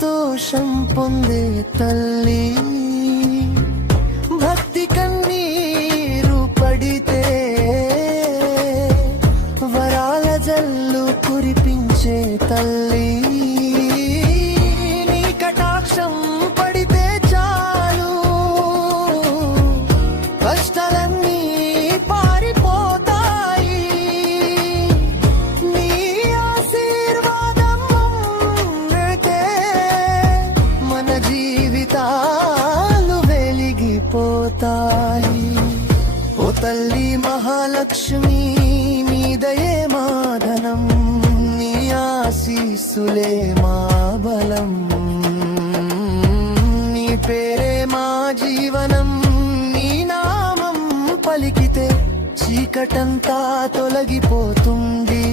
సంతోషం పొందే తల్లి. భక్తి కన్నీరు పడితే వరాల జల్లు కురిపించే తల్లి. నీ కటాక్షం పడితే చాలు కష్టాలన్నీ పారిపోతాయి. నీ ఆశీర్వాదం ఉన్నదే మన జీవితాలు వెలిగిపోతాయి. ఓ తల్లి మహాలక్ష్మి మీదయే మాధనం, నీ ఆశీస్సులే మా బలం. నీ పేరే మా జీవనం, నీ నామం పలికితే చీకటంతా తొలగిపోతుంది.